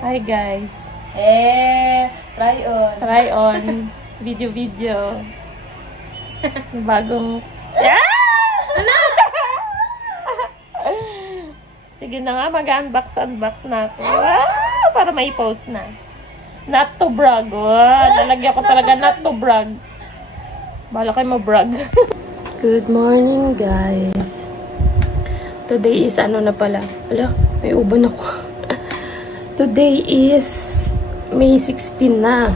Hi guys. Try on. Try on. Video. Bagong... Sige na nga, mag-unbox na ako. Para may post na. Not to brag. Lalagyan ko talaga not to brag. Bahala kayo ma-brag. Good morning guys. Today is ano na pala. Ala, may uban ako. Today is May 16 na.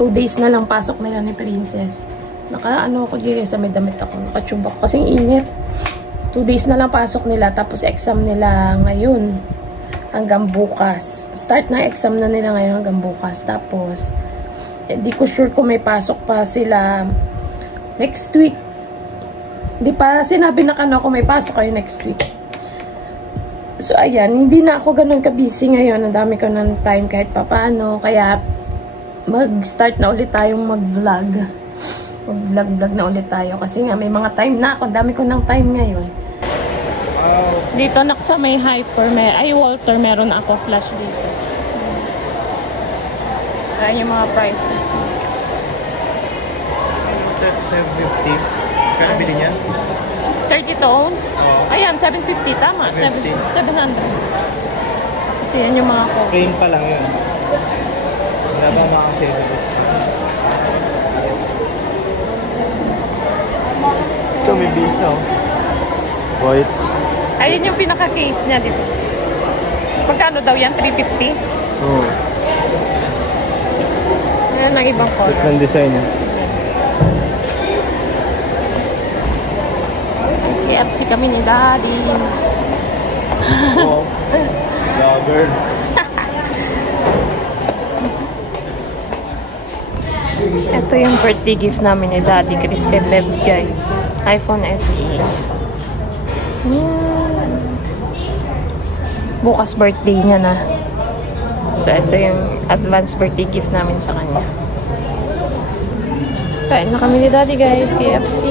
2 days na lang pasok nila ni Princess. Naka-ano ako dito sa may damit ako. Nakachubak ako kasing init. 2 days na lang pasok nila. Tapos exam nila ngayon. Hanggang bukas. Start na exam na nila ngayon hanggang bukas. Tapos, di ko sure kung may pasok pa sila next week. Di pa sinabi na kano kung may pasok kayo next week. So, ayan. Hindi na ako ganun ka-busy ngayon. Ang dami ko ng time kahit papaano. Kaya, mag-start na ulit tayong mag-vlog. Mag-vlog na ulit tayo. Kasi nga, may mga time na ako. Ang dami ko ng time ngayon. Dito nak sa may Hyper, Walter, meron ako flash dito. Ayan yung mga prices. 750. Kaya bili niya? 32 ounce? Oh. Ayan, 750. Tama. 700. Kasi yan yung mga ko. Cream pa lang yun. Wala ba makasave? Ito, may base na oh. White. Ayun yung pinaka-case niya, di ba? Magkano daw yan? 350? Oo. Ayan ang ibang color. Ito ng design niya. KFC kami ni Daddy. Wow. Vlogger. Ito yung birthday gift namin ni Daddy Christian Beb, guys. iPhone SE. Bukas birthday niya na. So, ito yung advance birthday gift namin sa kanya. Kain na kami ni Daddy, guys. KFC.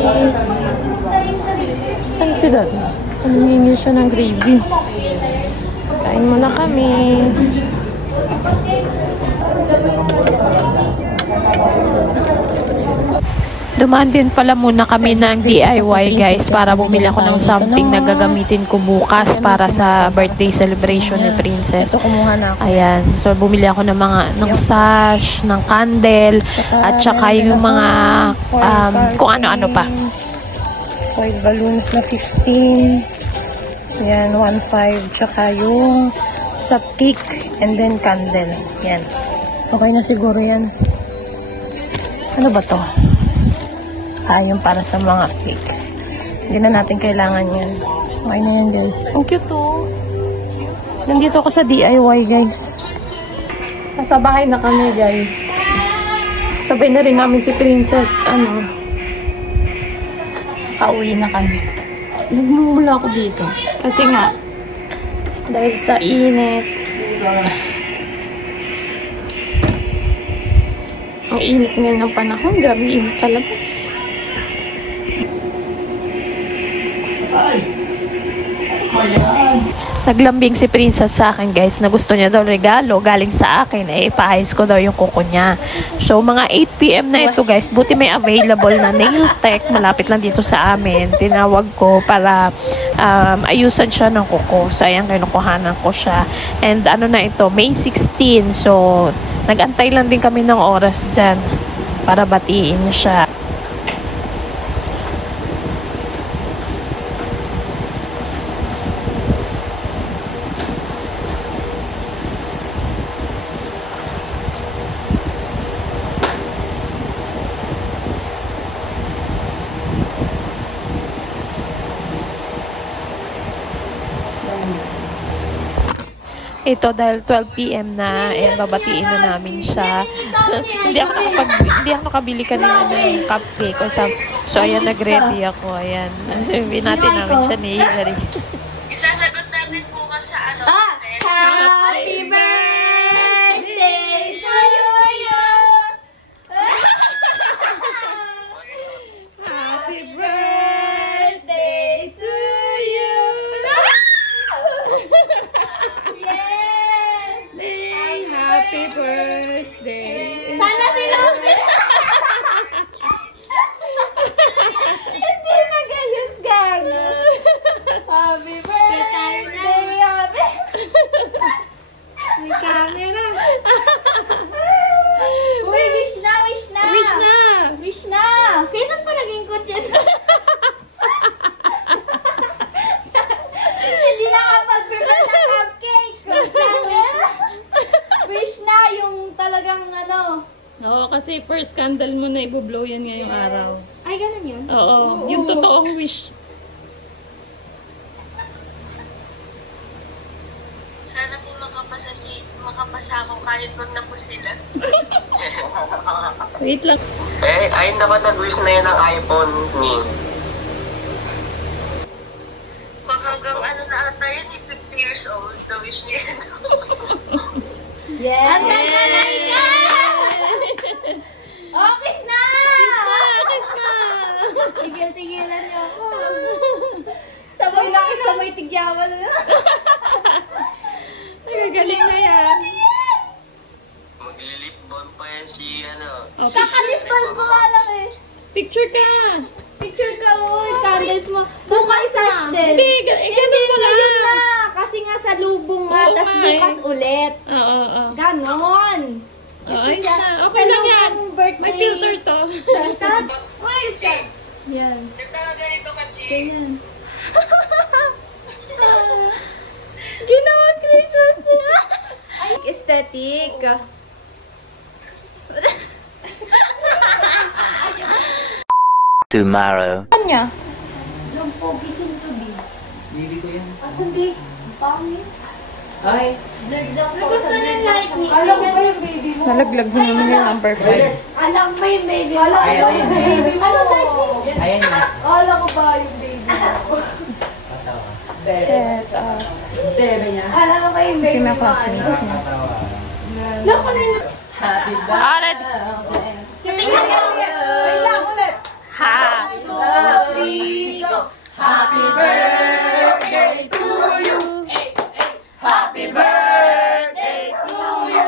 Ay, si Daddy. Humingi siya ng gravy. Kain muna kami. Dumaan din pala muna kami ng DIY guys para bumili ako ng something na gagamitin ko bukas para sa birthday celebration ni Princess. Ayan. So bumili ako ng sash, ng candle, at saka yung mga kung ano-ano pa. White balloons na 15. Yan, 1.5. Tsaka yung sa pick and then candle. Yan. Okay na siguro yan. Ano ba to? Yung para sa mga cake. Hindi na natin kailangan yan. Okay na yan, guys. Ang cute to. Nandito ako sa DIY, guys. Nasa bahay na kami, guys. Sabay na rin namin si Princess, kauwi na kami. Nagmumula ako dito. Kasi nga, dahil sa init. Ang init ngayon ng panahon. Grabe init sa labas. Naglambing si Princess sa akin, guys, na gusto niya daw regalo galing sa akin. Ipaayos ko daw yung kuko niya. So, mga 8 PM na ito, guys. Buti may available na nail tech. Malapit lang dito sa amin. Tinawag ko para ayusan siya ng kuko. So, ayan, kinukuhanan ko siya. And ano na ito, May 16. So, nag-antay lang din kami ng oras dyan para batiin siya. Ito dahil 12 PM na, babatiin na namin siya. hindi ako nakabili kanina ng cupcake. So, ayan, nag-ready ako. Ayan. Binati namin siya ni Hilary. Isasagot natin bukas sa Happy birthday to you! Happy birthday to you! Yeah! birthday. Sana sinabi. Hindi na ganyan, gago. Happy birthday, happy. May camera. Uy, wish na, wish na. Wish na. Wish na. Kailan pa naging kutya? Hindi nakapag-prepare ng cupcake. Wish na yung talagang ano. Oo, kasi first candle mo na i-blow yan ngayong araw. Ay, ganun yun? Oo, yung totoong wish. Sana po makapasa ako kahit wag na po sila. Wait lang. Eh, ayun dapat nag-wish na yan ng iPhone ni. Pag hanggang ano na ata yun, 50 years old, the wish niya. Yes! Handa na na ikaw! Okay na! Tigil-tigilan niyo ako. Sabay lang sa may tigyawan na. Nagagaling na yan. Maglilip balm pa yan si ano. Oh, Kakalipal ko nga lang eh. picture ka. Picture ka, uy. Candles mo. Bukas na. Hindi, ganun mo Ngayon lang. na. Kasi nga sa lubong nga. Oo, Tas nga bukas ulit. Oo, oo. Ganon. Ayos na. Okay lang yan. May filter to. Tantad. Chi, Yan. nagkakaganito ka, Chi. Ganyan. Ginawa Christmas niya. Ay, aesthetic. Tomorrow. Kanya? Yung pogisin to be. Baby ko yan. Asan be? Pangit. Ay! Gusto ng lightning. Alam mo ba yung baby mo? Nalaglag mo naman yung number 5. Alam mo yung baby mo? Alam mo yung baby mo? Ano lightning? Ayan yun. Alam ko ba yung baby mo? Set up. Alam mo ba yung baby mo? classmates niya. Lako nila. Happy Alright. Tingnan mo. Wait lang ulit. Ha! 2, 3, go. Happy birthday to you. Happy birthday to you.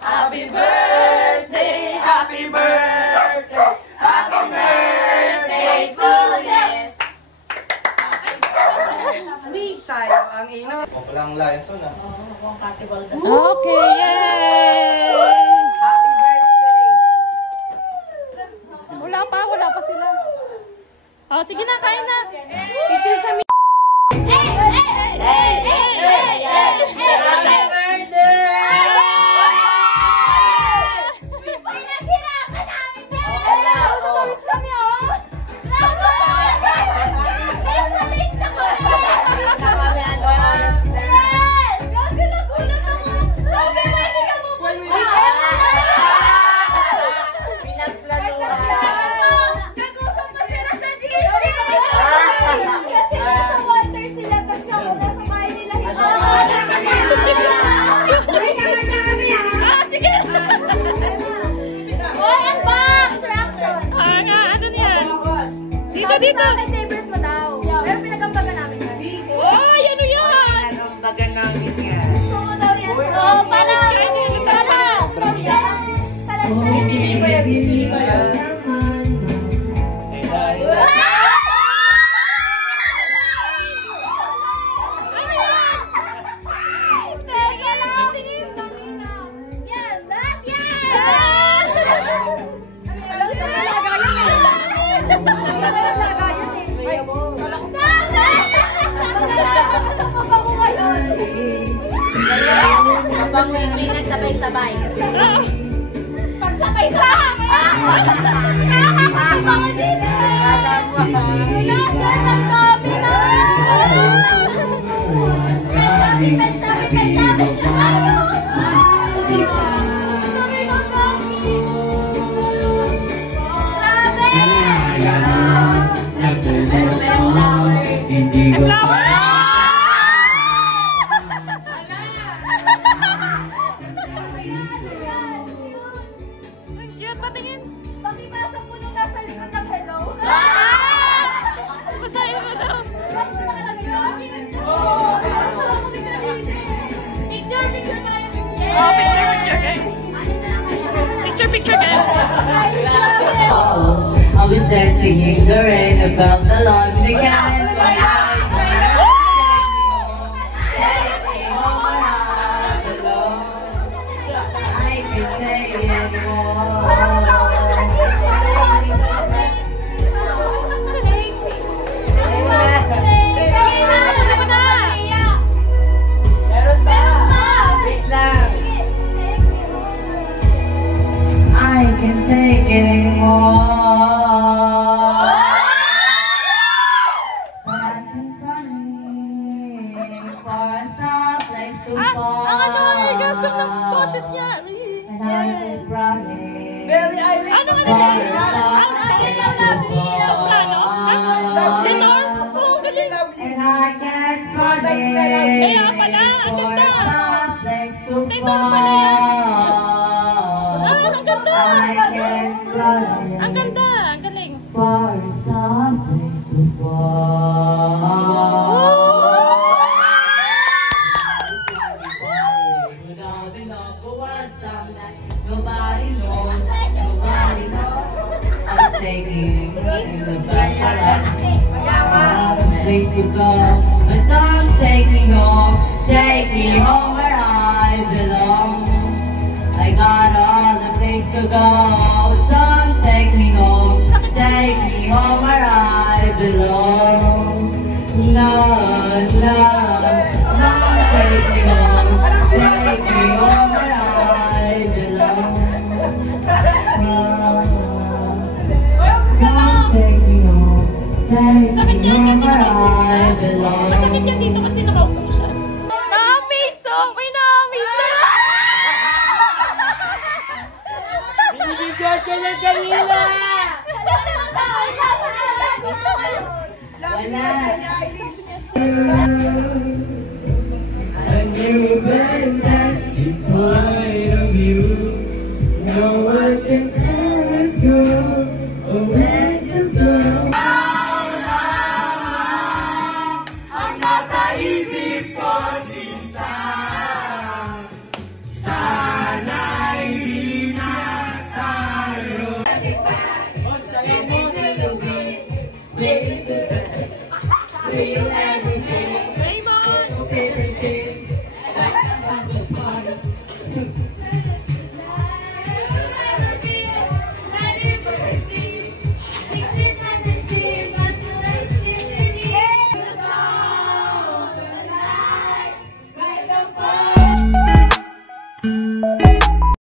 Happy birthday, happy birthday, happy birthday to you. Sayang ang ino. O palang Lionson ah. Okay, yay! Happy birthday! Wala pa sila. Oh, sige na, kain na. Picture kami. Dito. Favorite mo daw. Pero pinagampagan namin yan. Ay, ano yan? Gusto mo daw yan. Oh, para. Bibili ko yan. Yan, lahat yan! Sabay-sabay. Pagsabay sa nakakapagpabango din. Ang dami na. Patingin. Pakibasa mo nung nasa likod ng hello. Basahin mo daw. Picture tayo. Oh, picture guys. picture kayo. I was dancing in the rain, I felt alone again. I can't take it anymore. I can't take it anymore. But I keep running for a soft place to fall. Ang ano, gasap ng boses niya. And I keep running Ano for a soft Soprano? Tenor? Oo, galing. And I keep running Kaya pala, ang for ganda. a soft place to Tenor pala yan. fall. Ang ganda. I keep running Ang ganda, ang galing. for a soft place to fall. Nobody knows, nobody knows. I was taking in the back of a place to go, but don't take me home where I belong. I got all the place to go, don't take me home where I belong. No, no, don't take me home where I belong. Don't take me home where I belong. Masakit yan dito kasi nakaupo siya. Na-amaze oh! May na-amaze na! Binibigyan ka ng kanila! Wala. A new band.